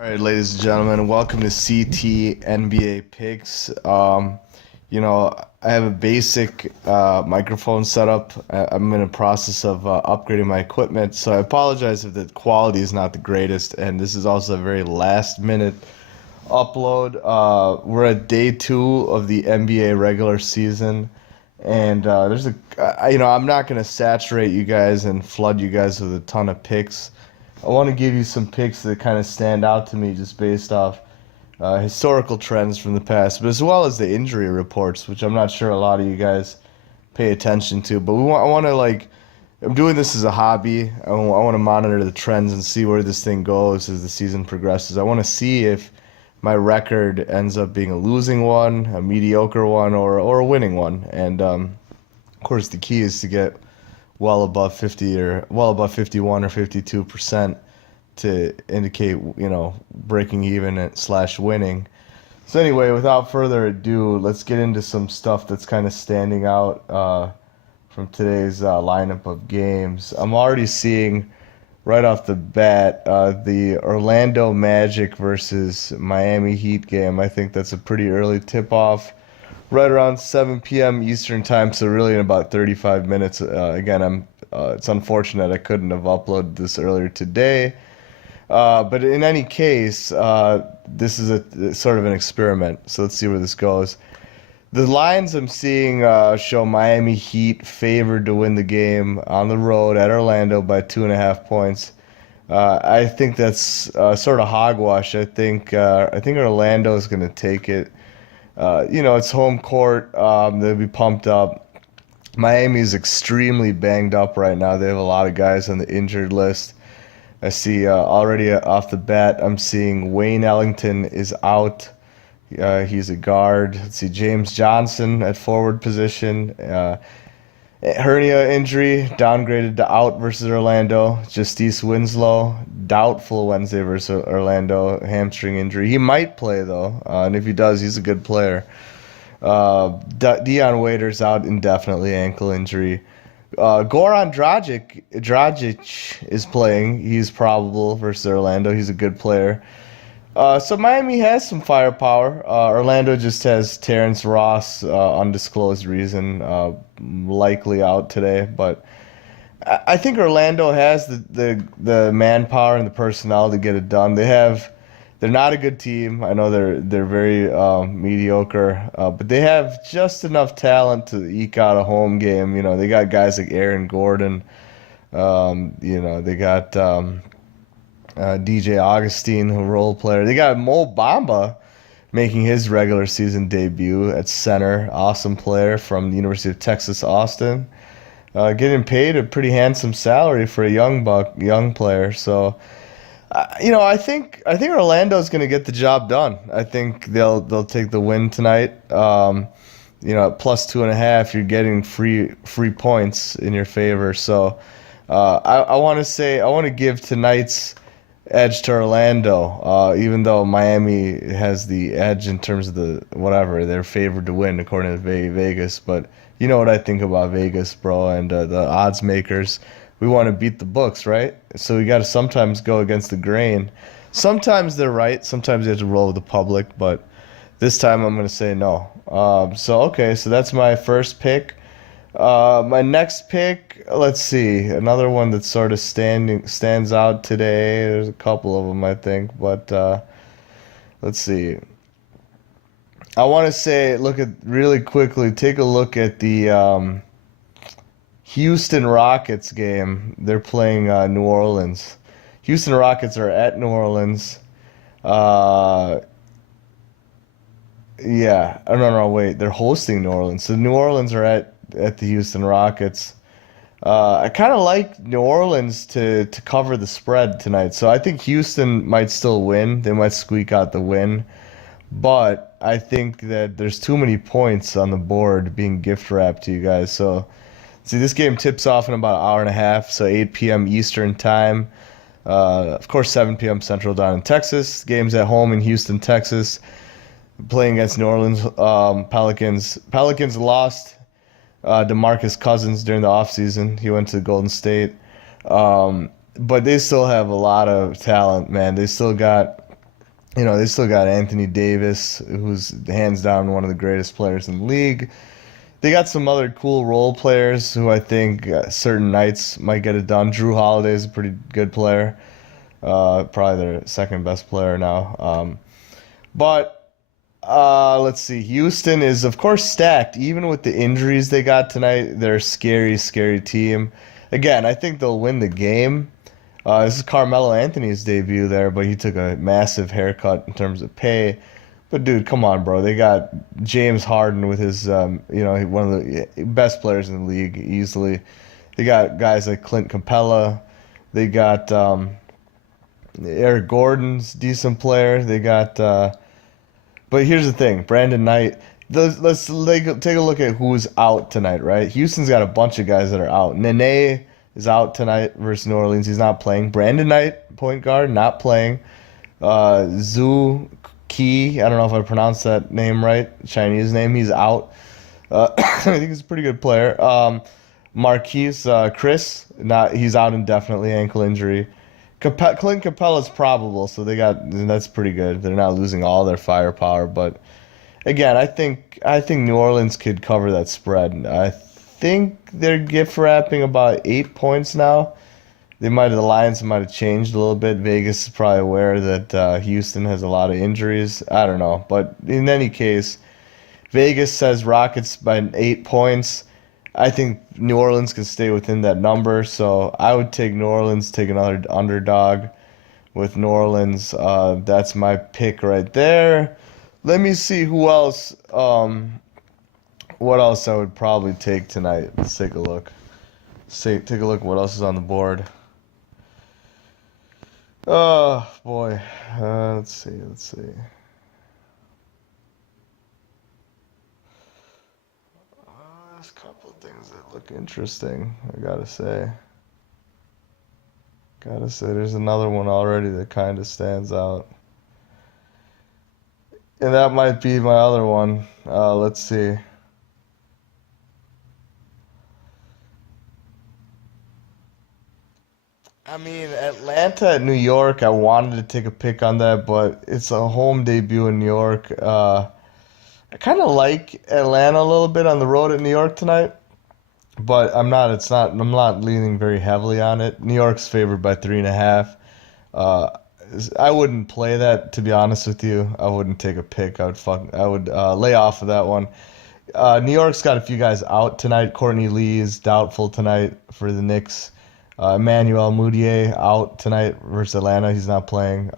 All right, ladies and gentlemen, welcome to CT NBA Picks. I have a basic microphone setup. I'm in a process of upgrading my equipment, so I apologize if the quality is not the greatest. And this is also a very last minute upload. We're at day 2 of the NBA regular season, and I'm not going to saturate you guys and flood you guys with a ton of picks. I want to give you some picks that kind of stand out to me just based off historical trends from the past, but as well as the injury reports, which I'm not sure a lot of you guys pay attention to. But I want to I'm doing this as a hobby. I want to monitor the trends and see where this thing goes as the season progresses. I want to see if my record ends up being a losing one, a mediocre one, or a winning one. And of course, the key is to get well above 50 or well above 51 or 52% to indicate, breaking even slash winning. So anyway, without further ado, let's get into some stuff that's kind of standing out from today's lineup of games. I'm already seeing right off the bat the Orlando Magic versus Miami Heat game. I think that's a pretty early tip-off, right around 7 p.m. Eastern time, so really in about 35 minutes. It's unfortunate I couldn't have uploaded this earlier today. But in any case, this is a sort of an experiment, so let's see where this goes. The lines I'm seeing show Miami Heat favored to win the game on the road at Orlando by 2.5 points. I think that's sort of hogwash. I think Orlando is going to take it. It's home court. They'll be pumped up. Miami is extremely banged up right now. They have a lot of guys on the injured list. I see already off the bat, I'm seeing Wayne Ellington is out. He's a guard. Let's see, James Johnson at forward position. Hernia injury, downgraded to out versus Orlando. Justice Winslow, doubtful Wednesday versus Orlando. Hamstring injury. He might play, though, and if he does, he's a good player. Dion Waiters out indefinitely, ankle injury. Goran Dragic is playing. He's probable versus Orlando. He's a good player. So Miami has some firepower. Orlando just has Terrence Ross, undisclosed reason, likely out today. But I think Orlando has the manpower and the personnel to get it done. They're not a good team. I know they're very mediocre, but they have just enough talent to eke out a home game. They got guys like Aaron Gordon. They got DJ Augustine, a role player. They got Mo Bamba making his regular season debut at center. Awesome player from the University of Texas, Austin. Getting paid a pretty handsome salary for a young player. So, I think Orlando's going to get the job done. I think they'll take the win tonight. At plus 2.5, you're getting free points in your favor. So, I want to give tonight's edge to Orlando, even though Miami has the edge in terms of they're favored to win according to Vegas. But you know what I think about Vegas, bro, and the odds makers. We want to beat the books, right? So we got to sometimes go against the grain. Sometimes they're right. Sometimes you have to roll with the public. But this time I'm going to say no. So that's my first pick. My next pick, let's see. Another one that sort of stands out today. There's a couple of them, I think. But let's see. I want to take a look at the Houston Rockets game. They're playing New Orleans. Houston Rockets are at New Orleans. No, wait. They're hosting New Orleans. So New Orleans are at the Houston Rockets. I kind of like New Orleans to cover the spread tonight. So I think Houston might still win. They might squeak out the win. But I think that there's too many points on the board being gift wrapped to you guys. So, see, this game tips off in about an hour and a half, so 8 p.m. Eastern time. Of course, 7 p.m. Central down in Texas. Game's at home in Houston, Texas, playing against New Orleans Pelicans. Pelicans lost DeMarcus Cousins during the offseason. He went to Golden State. But they still have a lot of talent, man. They still got They still got Anthony Davis, who's hands down one of the greatest players in the league. They got some other cool role players who I think certain nights might get it done. Drew Holiday is a pretty good player, probably their second best player now. But let's see. Houston is, of course, stacked. Even with the injuries they got tonight, they're a scary, scary team. Again, I think they'll win the game. This is Carmelo Anthony's debut there, but he took a massive haircut in terms of pay. But dude, come on, bro. They got James Harden with his, one of the best players in the league easily. They got guys like Clint Capella. They got Eric Gordon's decent player. They got, but here's the thing, Brandon Knight. Take a look at who's out tonight, right? Houston's got a bunch of guys that are out. Nene is out tonight versus New Orleans. He's not playing. Brandon Knight, point guard, not playing. Zhu Qi, I don't know if I pronounced that name right, Chinese name. He's out. I think he's a pretty good player. Marquise Chris, not he's out indefinitely, ankle injury. Clint Capella's probable, so that's pretty good. They're not losing all their firepower, but again, I think New Orleans could cover that spread. I think they're gift wrapping about 8 points now. The Lions might have changed a little bit. Vegas is probably aware that Houston has a lot of injuries. I don't know, but in any case, Vegas says Rockets by 8 points. I think New Orleans can stay within that number, so I would take New Orleans, take another underdog with New Orleans. That's my pick right there. Let me see who else. What else I would probably take tonight. Let's take a look. Take a look what else is on the board. Oh boy. Let's see. There's a couple of things that look interesting, I gotta say. There's another one already that kind of stands out. And that might be my other one. Let's see. I mean, Atlanta at New York, I wanted to take a pick on that, but it's a home debut in New York. I kind of like Atlanta a little bit on the road at New York tonight, but I'm not leaning very heavily on it. New York's favored by 3.5. Uh, I wouldn't play that, to be honest with you. I wouldn't take a pick. I would lay off of that one. New York's got a few guys out tonight. Courtney Lee is doubtful tonight for the Knicks. Emmanuel Mudiay out tonight versus Atlanta. He's not playing.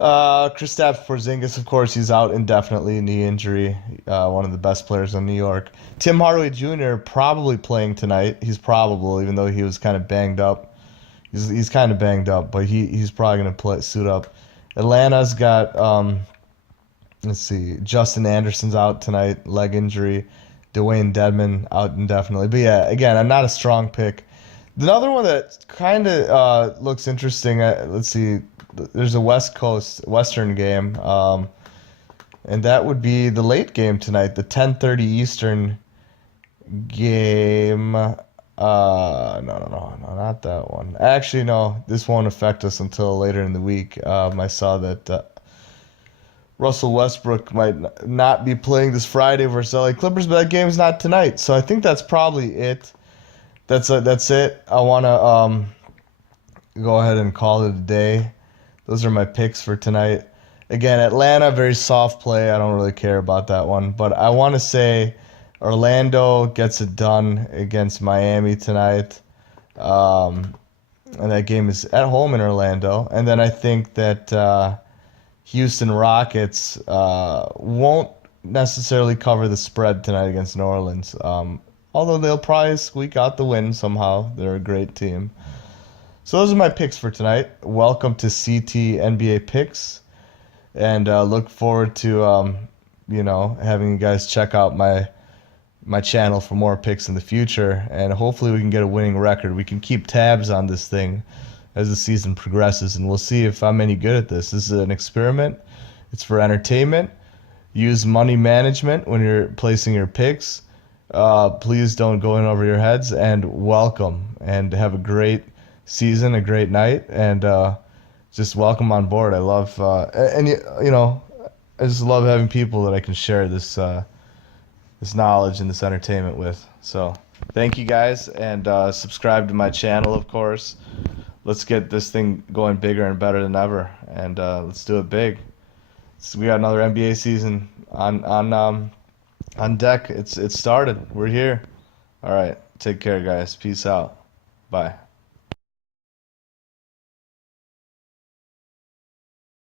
Kristaps Porzingis, of course, he's out indefinitely, knee injury. One of the best players on New York. Tim Hardaway Jr. probably playing tonight. He's probable, even though he was kind of banged up. He's kind of banged up, but he's probably gonna suit up. Atlanta's got let's see, Justin Anderson's out tonight, leg injury. Dwayne Dedman out indefinitely. But yeah, again, I'm not a strong pick. Another one that kind of looks interesting. Let's see. There's a Western game, and that would be the late game tonight, the 10:30 Eastern game. No, not that one. Actually, no, this won't affect us until later in the week. I saw that Russell Westbrook might not be playing this Friday versus LA Clippers, but that game's not tonight. So I think that's probably it. That's it. I want to go ahead and call it a day. Those are my picks for tonight. Again, Atlanta, very soft play. I don't really care about that one. But I want to say Orlando gets it done against Miami tonight. And that game is at home in Orlando. And then I think that Houston Rockets won't necessarily cover the spread tonight against New Orleans. Although they'll probably squeak out the win somehow. They're a great team. So those are my picks for tonight. Welcome to CT NBA Picks, and look forward to having you guys check out my channel for more picks in the future, and hopefully we can get a winning record. We can keep tabs on this thing as the season progresses, and we'll see if I'm any good at this. This is an experiment. It's for entertainment. Use money management when you're placing your picks. Please don't go in over your heads, and welcome, and have a great season, a great night, and just welcome on board. I love and you know, I just love having people that I can share this knowledge and this entertainment with. So thank you guys, and subscribe to my channel, of course. Let's get this thing going bigger and better than ever, and let's do it big. So we got another NBA season on deck. It's started. We're here. All right. Take care, guys. Peace out. Bye.